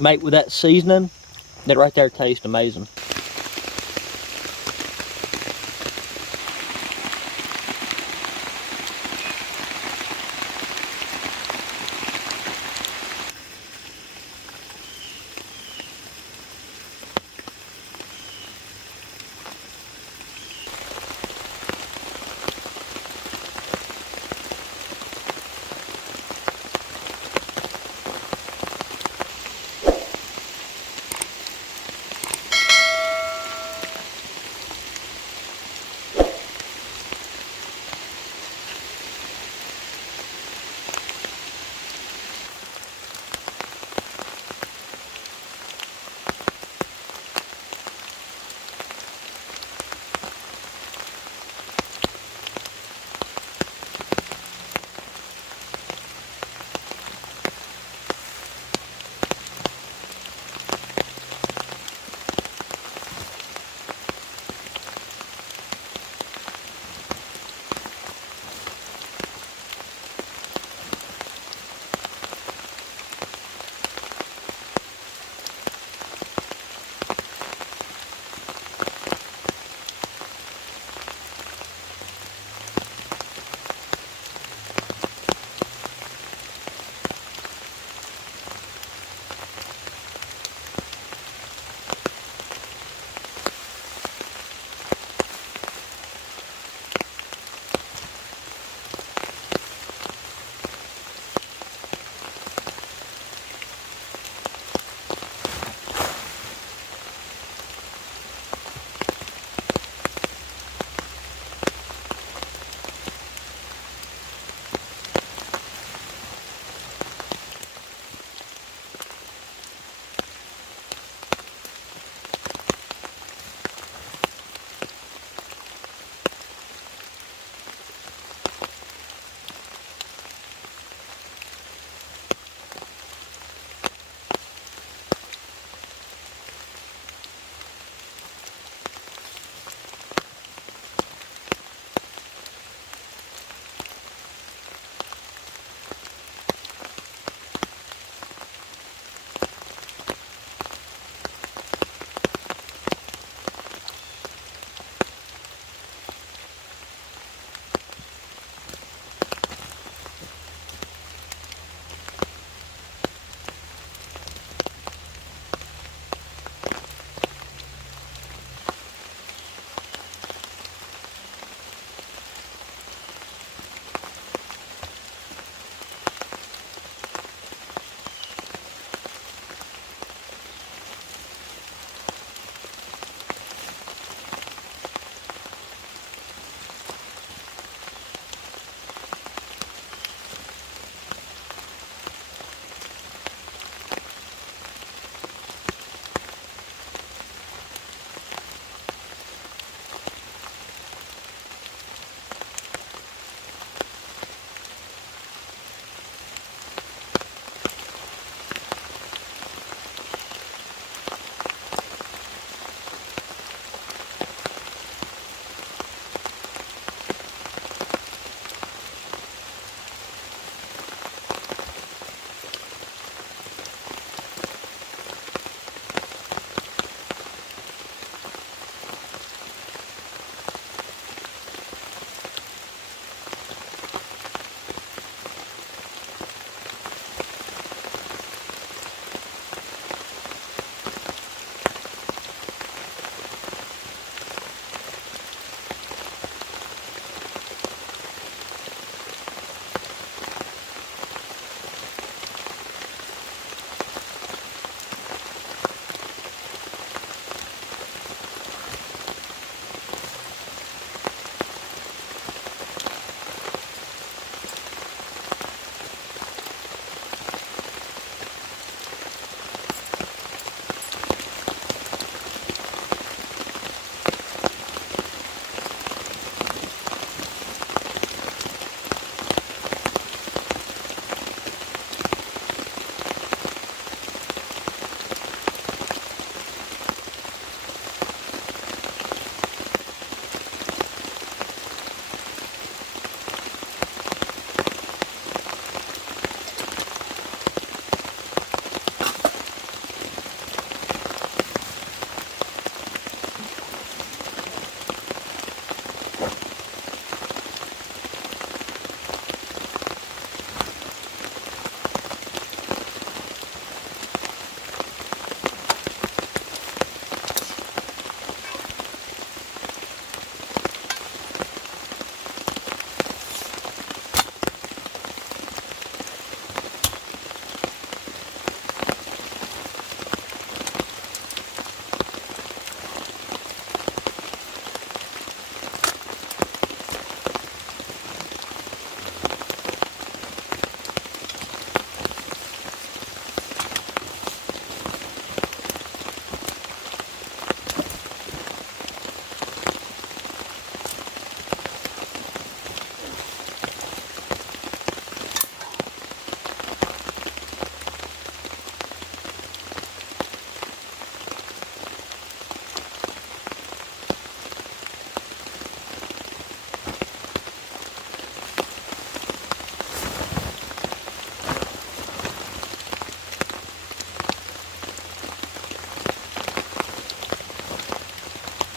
Mate, with that seasoning, that right there tastes amazing.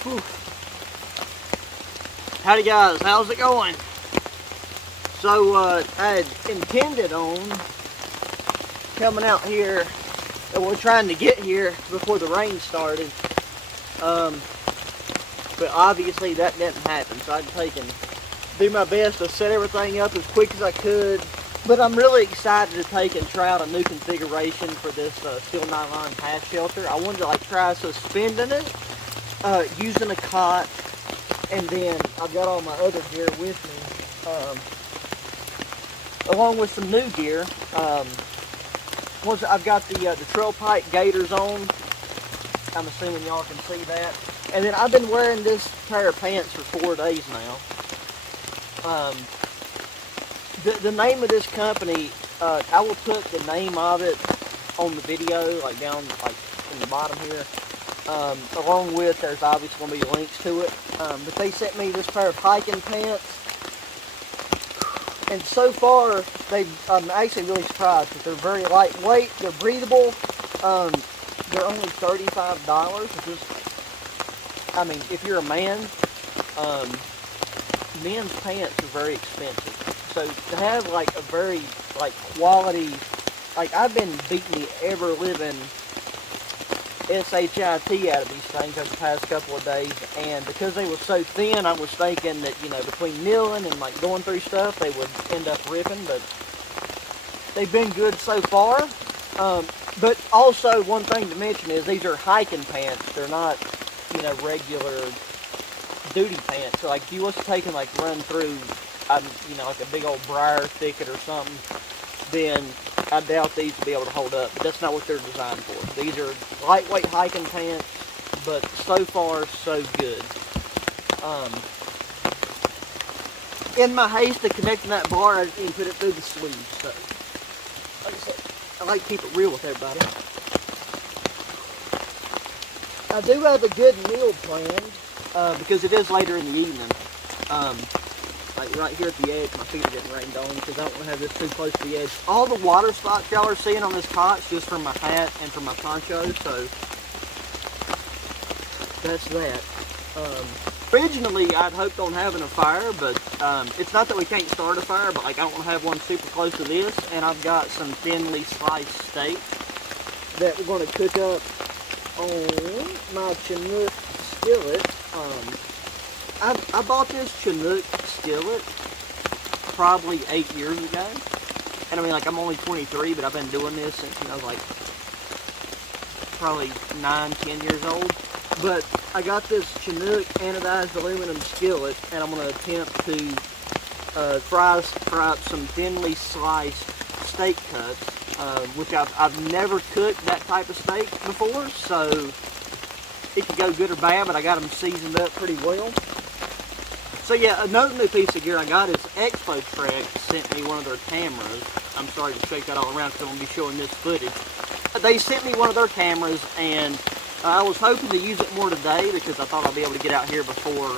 Whew. Howdy guys, how's it going? So I had intended on coming out here, and we're trying to get here before the rain started, but obviously that didn't happen, so I'd do my best to set everything up as quick as I could. But I'm really excited to take and try out a new configuration for this steel nylon half shelter. I wanted to like try suspending it, using a cot, and then I've got all my other gear with me, along with some new gear. Once I've got the trail pipe gaiters on, I'm assuming y'all can see that. And then I've been wearing this pair of pants for 4 days now. The name of this company, I will put the name of it on the video, like down like in the bottom here. Along with, there's obviously going to be links to it. But they sent me this pair of hiking pants. And so far, I'm actually really surprised because they're very lightweight, they're breathable. They're only $35, which is, I mean, if you're a man, men's pants are very expensive. So to have like a very like quality, like I've been beating the ever living SHIT out of these things over the past couple of days, and because they were so thin, I was thinking that, you know, between kneeling and like going through stuff, they would end up ripping, but they've been good so far. But also one thing to mention is these are hiking pants. They're not, you know, regular duty pants. So like if you was to take and like run through, you know, like a big old briar thicket or something, then I doubt these will be able to hold up. But that's not what they're designed for. These are lightweight hiking pants, but so far so good. In my haste to connecting that bar, I didn't put it through the sleeves. So, like I said, I like to keep it real with everybody. I do have a good meal planned, because it is later in the evening. Like right here at the edge, my feet are getting rained on because I don't want to have this too close to the edge. All the water spots y'all are seeing on this cot's just from my hat and from my poncho, so that's that. Originally, I'd hoped on having a fire, but it's not that we can't start a fire, but like I don't want to have one super close to this, and I've got some thinly sliced steak that we're going to cook up on my Chinook skillet. I bought this Chinook skillet probably 8 years ago, and I mean, like, I'm only 23, but I've been doing this since, you know, like probably 9-10 years old. But I got this Chinook anodized aluminum skillet, and I'm going to attempt to fry up some thinly sliced steak cuts, which I've never cooked that type of steak before, so it could go good or bad, but I got them seasoned up pretty well. So yeah, another new piece of gear I got is Expo Trek sent me one of their cameras. I'm sorry to shake that all around because I'm going to be showing this footage. They sent me one of their cameras, and I was hoping to use it more today because I thought I'd be able to get out here before,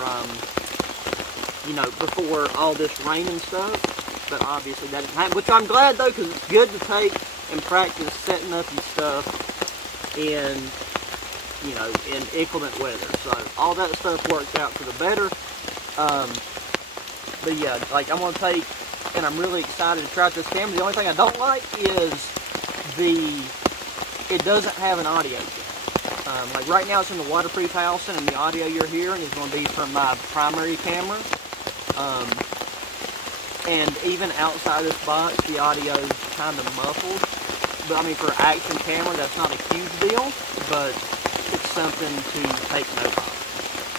you know, before all this rain and stuff. But obviously that didn't happen, which I'm glad though, because it's good to take and practice setting up and stuff in, you know, in inclement weather. So all that stuff worked out for the better. But yeah, like I'm going to take, and I'm really excited to try out this camera. The only thing I don't like is it doesn't have an audio jack. Like right now it's in the waterproof housing, and the audio you're hearing is going to be from my primary camera. And even outside this box, the audio is kind of muffled. But I mean, for an action camera, that's not a huge deal, but it's something to take note of.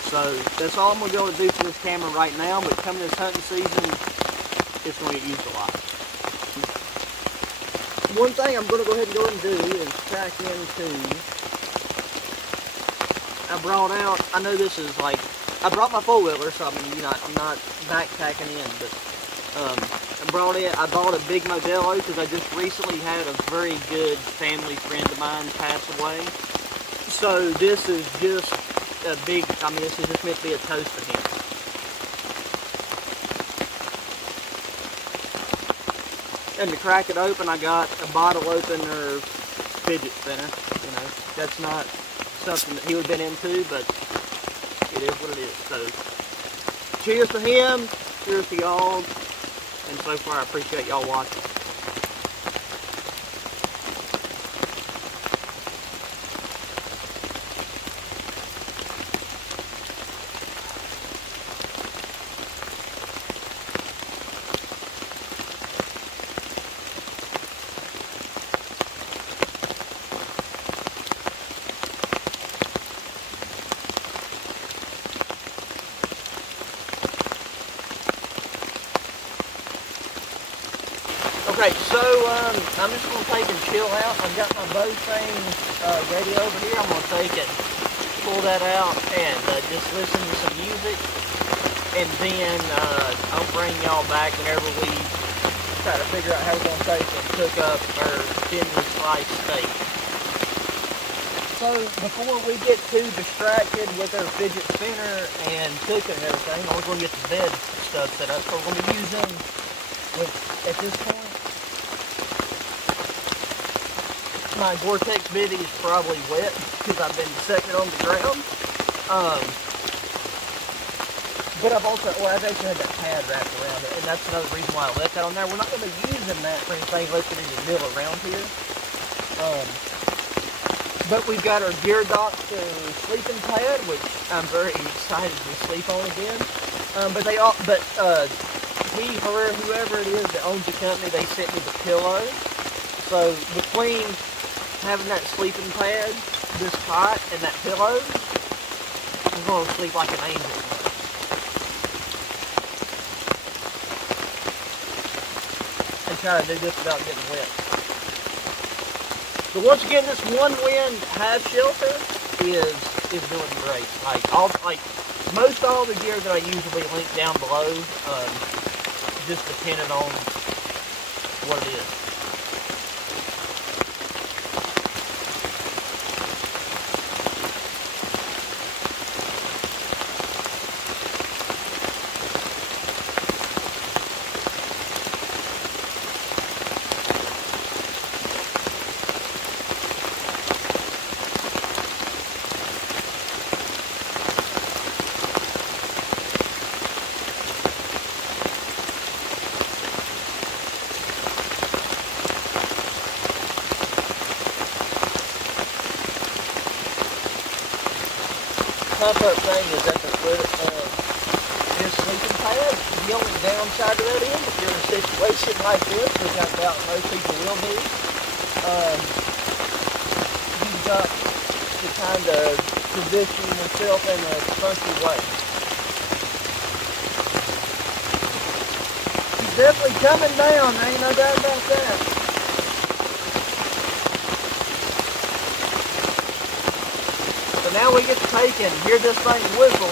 So that's all I'm going to be able to do for this camera right now, but coming this hunting season, it's going to get used a lot. One thing I'm going to go ahead and go and do is crack into, I brought out, I know this is like, I brought my four-wheeler, so I mean, you know, I'm not backpacking in, but I bought a big Modelo because I just recently had a very good family friend of mine pass away. So this is just a big, I mean, this is just meant to be a toast for him. And to crack it open, I got a bottle opener fidget spinner. You know, that's not something that he would have been into, but it is what it is. So, cheers to him, cheers to y'all, and so far I appreciate y'all watching. Okay, so I'm just going to take and chill out. I've got my bow thing ready over here. I'm going to take and pull that out and just listen to some music. And then I'll bring y'all back whenever we try to figure out how we're going to take and cook up our thinly sliced steak. So before we get too distracted with our fidget spinner and cooking and everything, I'm going to get the bed stuff set up. So we're going to use them at this point. My Gore-Tex biddy is probably wet because I've been setting it on the ground. But I've actually had that pad wrapped around it, and that's another reason why I left that on there. We're not going to be using that for anything listed in the middle around here. But we've got our Gear Doctor sleeping pad, which I'm very excited to sleep on again. Whoever it is that owns the company, they sent me the pillow. So between having that sleeping pad, this cot, and that pillow, I'm going to sleep like an angel. And try to do this without getting wet. So once again, this one wind hive shelter is doing great. Most all the gear that I use will be linked down below, just depending on what it is. Pump-up thing is at the foot of this sleeping pad. The only downside to that is, if you're in a situation like this, which I doubt most people will be, you've got to kind of position yourself in a funky way. He's definitely coming down, there ain't no doubt about that. Now we get to take and hear this thing whistle.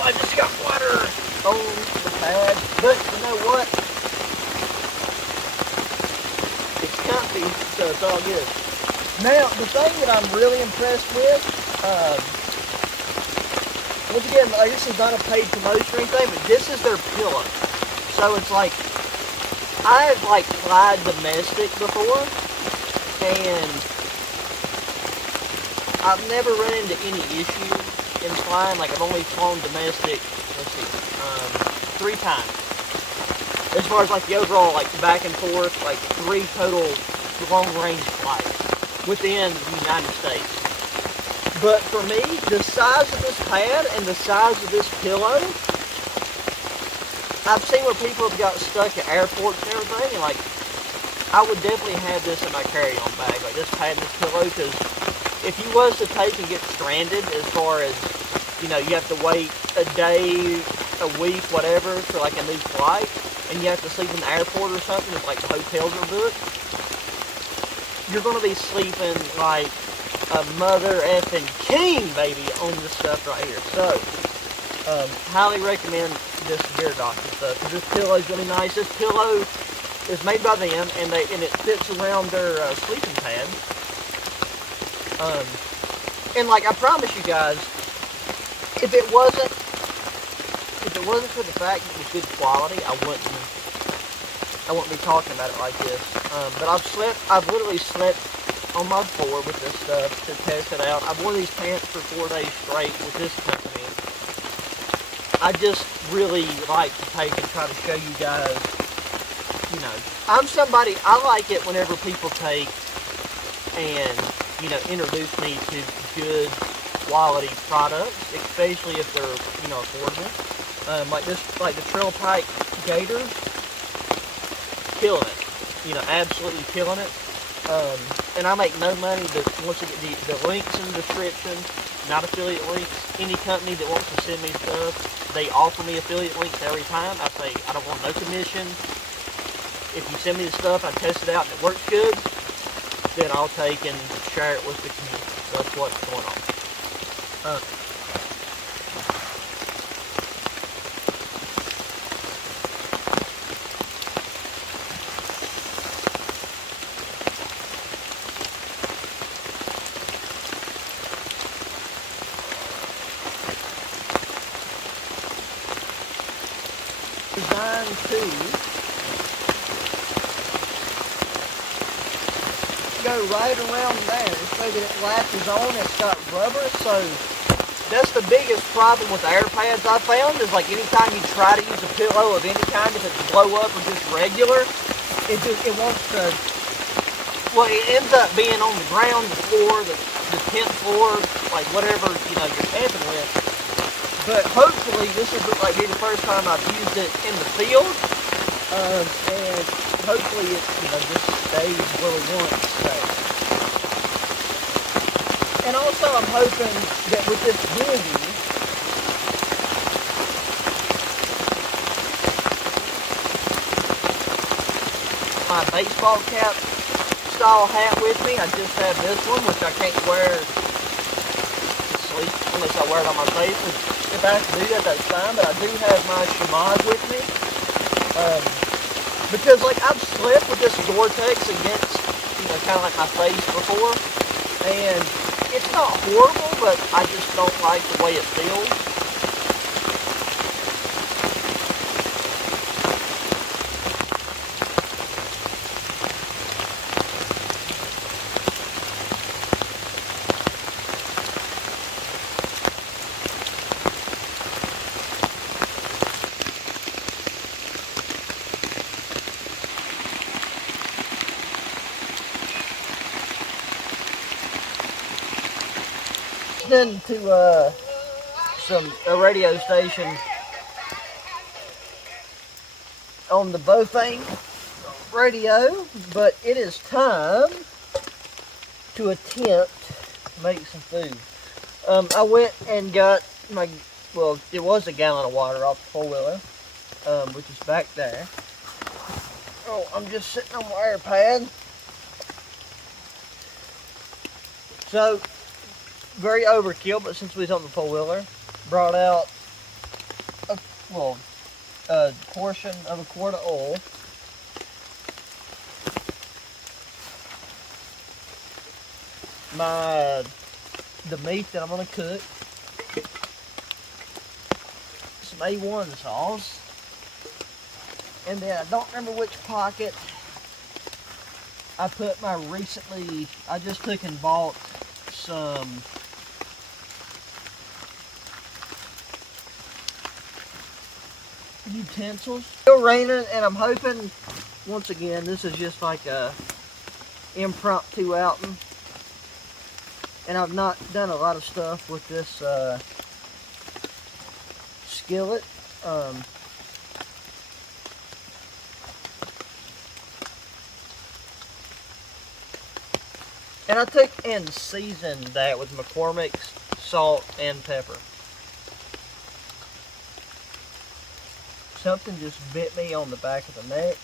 I just got water on the pad, but you know what? It's comfy, so it's all good. Now, the thing that I'm really impressed with, once again, this is not a paid promotion or anything, but this is their pillow. So it's like, I've flied domestic before, and I've never run into any issues in flying. I've only flown domestic, 3 times. As far as the overall, back and forth, 3 total long-range flights within the United States. But for me, the size of this pad and the size of this pillow, I've seen where people have got stuck at airports and everything, and I would definitely have this in my carry-on bag, like this pad and this pillow, because if you was to take and get stranded, as far as, you know, you have to wait a day, a week, whatever, for like a new flight, and you have to sleep in the airport or something, if like the hotels are booked, you're going to be sleeping like a mother effing king, baby, on this stuff right here. So, highly recommend this Beer Doctor stuff, because this pillow is really nice. This pillow is made by them, and it fits around their sleeping pad. And like I promise you guys, if it wasn't for the fact that it was good quality, I wouldn't be talking about it like this. But I've literally slept on my floor with this stuff to test it out. I've worn these pants for 4 days straight with this company. I just really like to take and try to show you guys, you know, I like it whenever people take and, you know, introduce me to good quality products, especially if they're, you know, affordable. Like the Trail Pike Gators, killing it, you know, absolutely killing it. And I make no money, but once again, the links in the description, not affiliate links. Any company that wants to send me stuff, they offer me affiliate links every time. I say, I don't want no commission. If you send me the stuff, I test it out and it works good, then I'll take and share it with the community. So that's what's going on. Designed to go right around there so that it latches on. It's got rubber, so that's the biggest problem with air pads I found, is like anytime you try to use a pillow of any kind, if it's blow up or just regular, it wants to, well, it ends up being on the ground, the floor, the tent floor, like whatever, you know, you're camping with. But hopefully this is like be the first time I've used it in the field, and hopefully it, you know, just stays where we want it to stay. And also I'm hoping that with this boogie, my baseball cap style hat with me, I just have this one, which I can't wear to sleep unless I wear it on my face. If I have to do that, that's fine, but I do have my Shimaz with me. Because, like, I've slept with this Gore-Tex against, you know, kind of like my face before, and it's not horrible, but I just don't like the way it feels. Listening to a radio station on the Bofang radio, but it is time to attempt to make some food. I went and got my, well, it was a gallon of water off the four-wheeler, which is back there. Oh, I'm just sitting on my air pad. So, very overkill, but since we was on the four-wheeler, brought out a portion of a quart of oil. The meat that I'm gonna cook. Some A1 sauce. And then I don't remember which pocket I put my I just took and bought some utensils. Still raining, and I'm hoping, once again, this is just like a impromptu outing. And I've not done a lot of stuff with this skillet. And I took and seasoned that with McCormick's salt and pepper. Something just bit me on the back of the neck.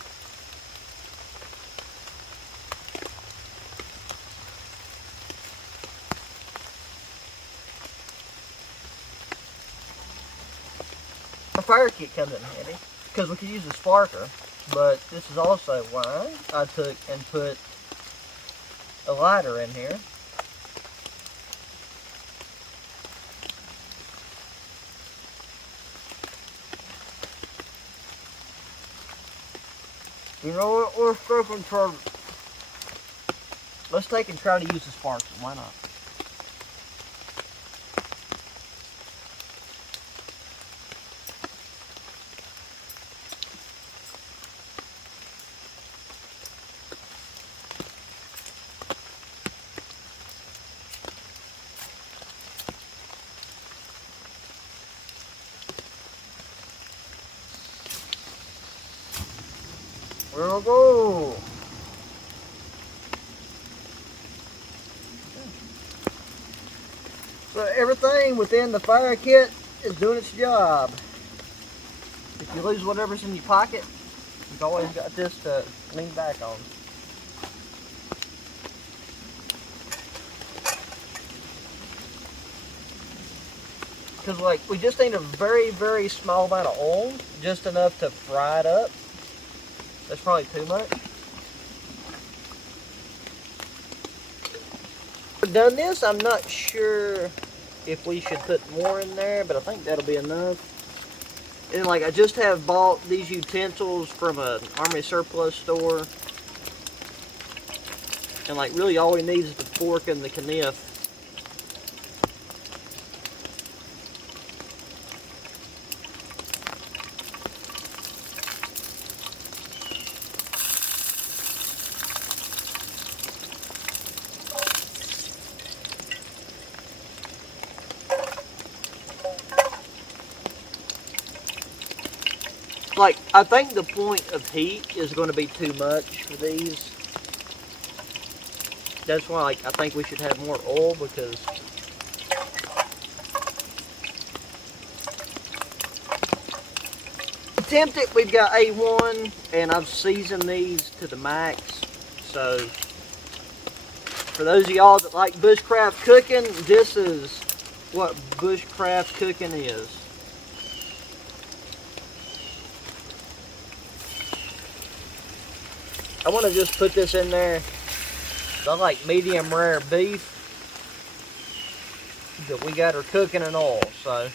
My fire kit comes in handy because we could use a sparker, but this is also why I took and put a lighter in here. You know what? Let's take and try to use the sparkler. Why not? There we go. So everything within the fire kit is doing its job. If you lose whatever's in your pocket, you've always got this to lean back on. Because like we just need a very, very small amount of oil, just enough to fry it up. That's probably too much. I've done this, I'm not sure if we should put more in there, but I think that'll be enough. And like I just have bought these utensils from an Army surplus store. And like really all we need is the fork and the knife. Like, I think the point of heat is going to be too much for these. That's why, like, I think we should have more oil because tempted. We've got A1, and I've seasoned these to the max. So, for those of y'all that like bushcraft cooking, this is what bushcraft cooking is. I want to just put this in there. I like medium rare beef that we got her cooking in oil, so.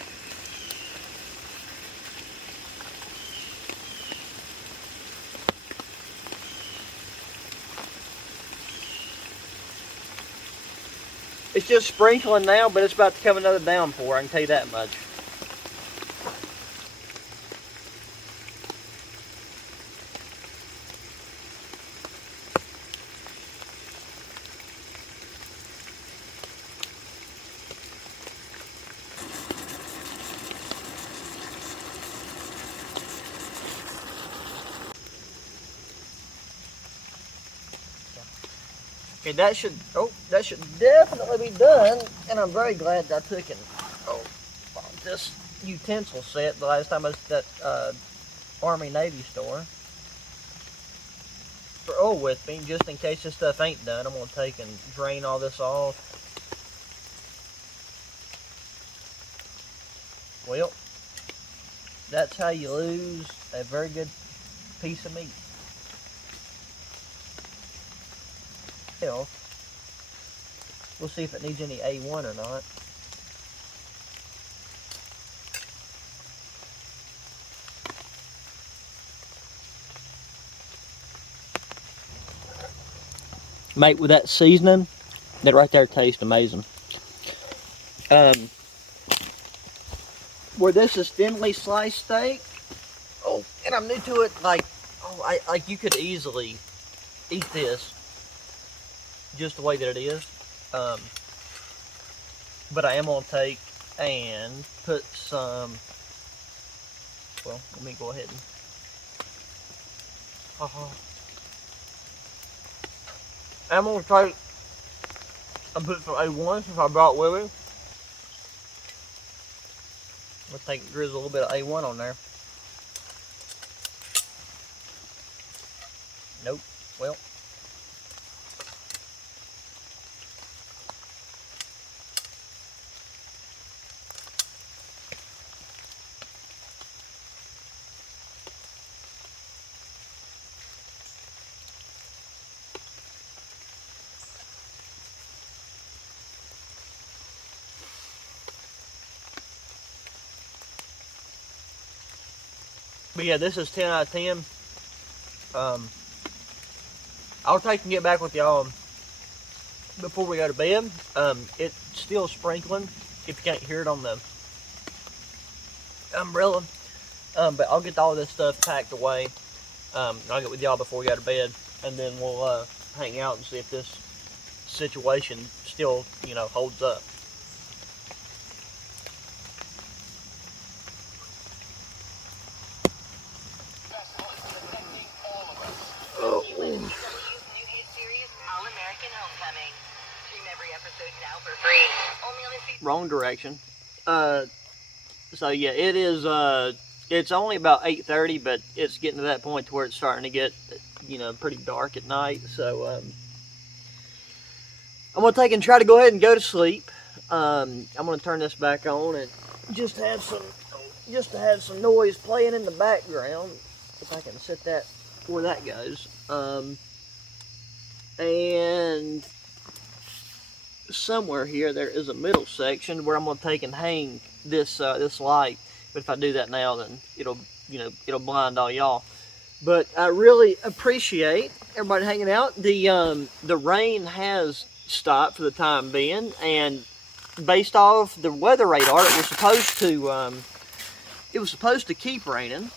It's just sprinkling now, but it's about to come another downpour, I can tell you that much. Okay, that should definitely be done, and I'm very glad that I took and bought this utensil set the last time I was at that Army Navy store for oil with me, just in case this stuff ain't done. I'm gonna take and drain all this off. Well, that's how you lose a very good piece of meat. We'll see if it needs any A1 or not. Mate, with that seasoning, that right there tastes amazing. Where this is thinly sliced steak, and I'm new to it, like you could easily eat this just the way that it is. But I am gonna take and put some. Well, let me go ahead and. I'm gonna take I'm putting some A1 since I brought with me. I'm gonna take drizzle a little bit of A1 on there. Nope. Well. But yeah, this is 10 out of 10. I'll take and get back with y'all before we go to bed. It's still sprinkling if you can't hear it on the umbrella. But I'll get all this stuff packed away. I'll get with y'all before we go to bed, and then we'll hang out and see if this situation still, holds up. Wrong direction. So yeah, it is. It's only about 8:30, but it's getting to that point to where it's starting to get, pretty dark at night. So I'm gonna take and try to go ahead and go to sleep. I'm gonna turn this back on and just to have some noise playing in the background. If I can set that where that goes. And somewhere here there is a middle section where I'm gonna take and hang this light. But if I do that now, then it'll blind all y'all. But I really appreciate everybody hanging out. The rain has stopped for the time being, and based off the weather radar, it was supposed to keep raining,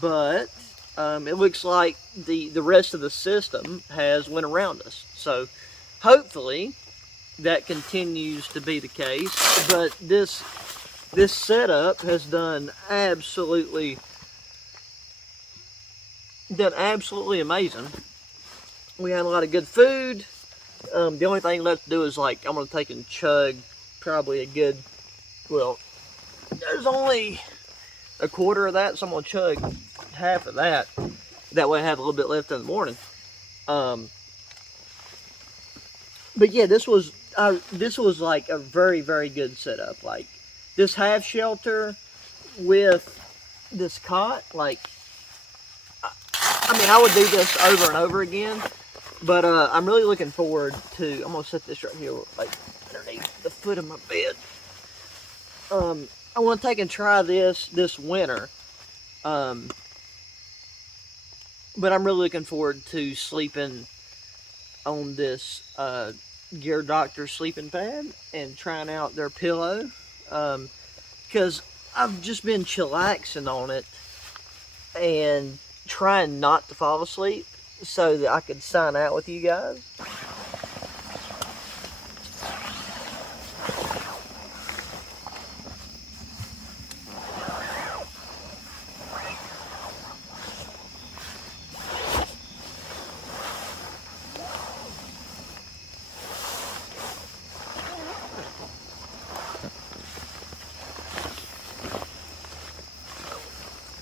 but it looks like the rest of the system has went around us. So hopefully that continues to be the case. But this setup has done absolutely amazing. We had a lot of good food. The only thing left to do is I'm gonna take and chug probably a good, well, there's only a quarter of that, so I'm gonna chug half of that. That way I have a little bit left in the morning. But yeah, this was like a very, very good setup. Like this half shelter with this cot, I would do this over and over again. But I'm really looking forward to. I'm gonna set this right here, underneath the foot of my bed. I want to take and try this winter. But I'm really looking forward to sleeping on this Gear Doctor sleeping pad and trying out their pillow. Because I've just been chillaxing on it and trying not to fall asleep so that I could sign out with you guys.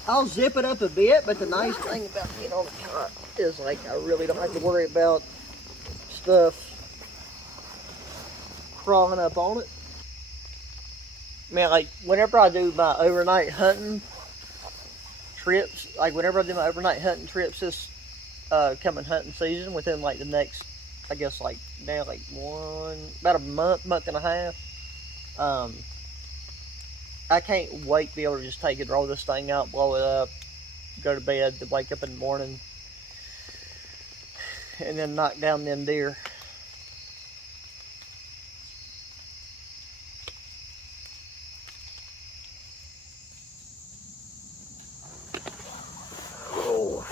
I'll zip it up a bit, but the nice thing about being on the cot is I really don't have to worry about stuff crawling up on it. Man, whenever I do my overnight hunting trips, this coming hunting season within the next, I guess now about a month and a half, I can't wait to be able to just take it, roll this thing out, blow it up, go to bed, to wake up in the morning, and then knock down them deer. Oh.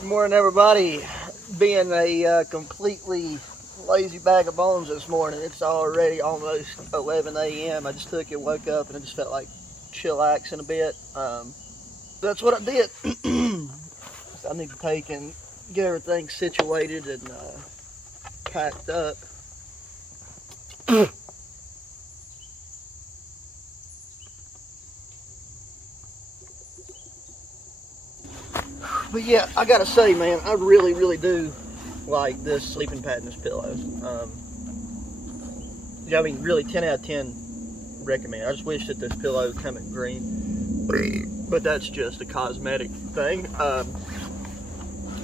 Good morning, everybody. Being a completely lazy bag of bones this morning. It's already almost 11 a.m. I just took it, woke up, and I just felt like chillaxing a bit. That's what I did. I need to take and get everything situated and packed up. But yeah, I gotta say, man, I really, really do like this sleeping pad and this pillow. Yeah, I mean, really, 10 out of 10 recommend. I just wish that this pillow would come in green, but that's just a cosmetic thing.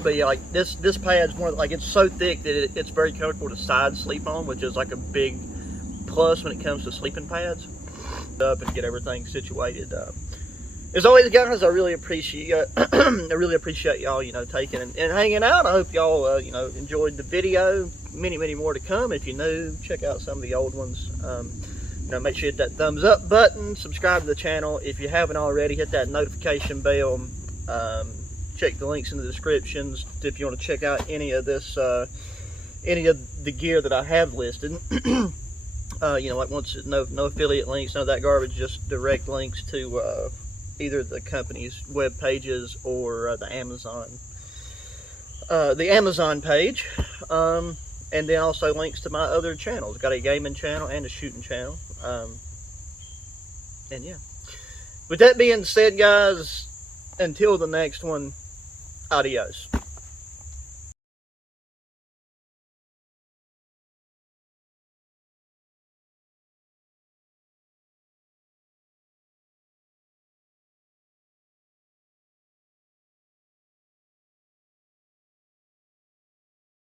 But yeah, like this pad's more like, it's so thick that it's very comfortable to side sleep on, which is like a big plus when it comes to sleeping pads. Up and get everything situated. As always, guys, I really appreciate y'all, taking and hanging out. I hope y'all, enjoyed the video. Many more to come. If you're new, check out some of the old ones. Make sure you hit that thumbs up button. Subscribe to the channel if you haven't already. Hit that notification bell. Check the links in the descriptions if you want to check out any of this, any of the gear that I have listed. Like no affiliate links, none of that garbage. Just direct links to either the company's web pages or the Amazon page, and then also links to my other channels. Got a gaming channel and a shooting channel. And yeah, with that being said, guys, until the next one, adios.